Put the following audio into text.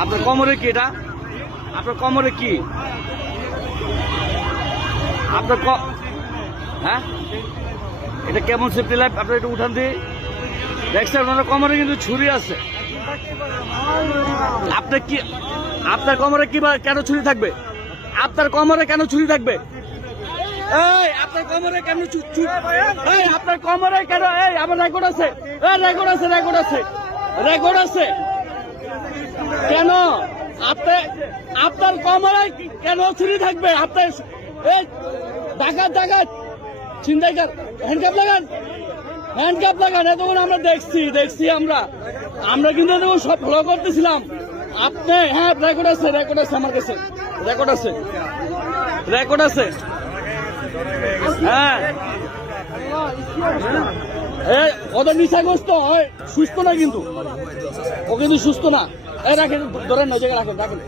আপনার কোমরে কি এটা? আপনার কোমরে কি? আপনার হ্যাঁ, এটা কেমন সেফটি লাইফ? আপনার একটু উঠান দিয়ে দেখছেন ওনার কোমরে কিন্তু ছুরি আছে। আপনার কি, আপনার কোমরে কি বা কেন ছুরি থাকবে? আপনার কোমরে কেন ছুরি থাকবে? এই আপনার কোমরে কেন এই আপনার কোমরে কেন? এই আমার রেকর্ড আছে, রেকর্ড আছে, রেকর্ড আছে, রেকর্ড আছে। কেন আপনার কোমরে কেন ছুরি থাকবে? আপনার এই ডাকাত ডাকাত ছিনতাইকার, হ্যান্ডকাপ লাগান, হ্যান্ডকাপ লাগান। এতক্ষণ আমরা দেখছি আমরা কিন্তু এতক্ষণ সব ফলো করতেছিলাম। আপনি হ্যাঁ রেকর্ড আছে, রেকর্ড আছে, আমার কাছে রেকর্ড আছে, রেকর্ড আছে। হ্যাঁ ওদের নিশাগ্রস্ত হয়, সুস্থ না কিন্তু, ও কিন্তু সুস্থ না। রাখেন, ধরেন ওই জায়গায় রাখেন।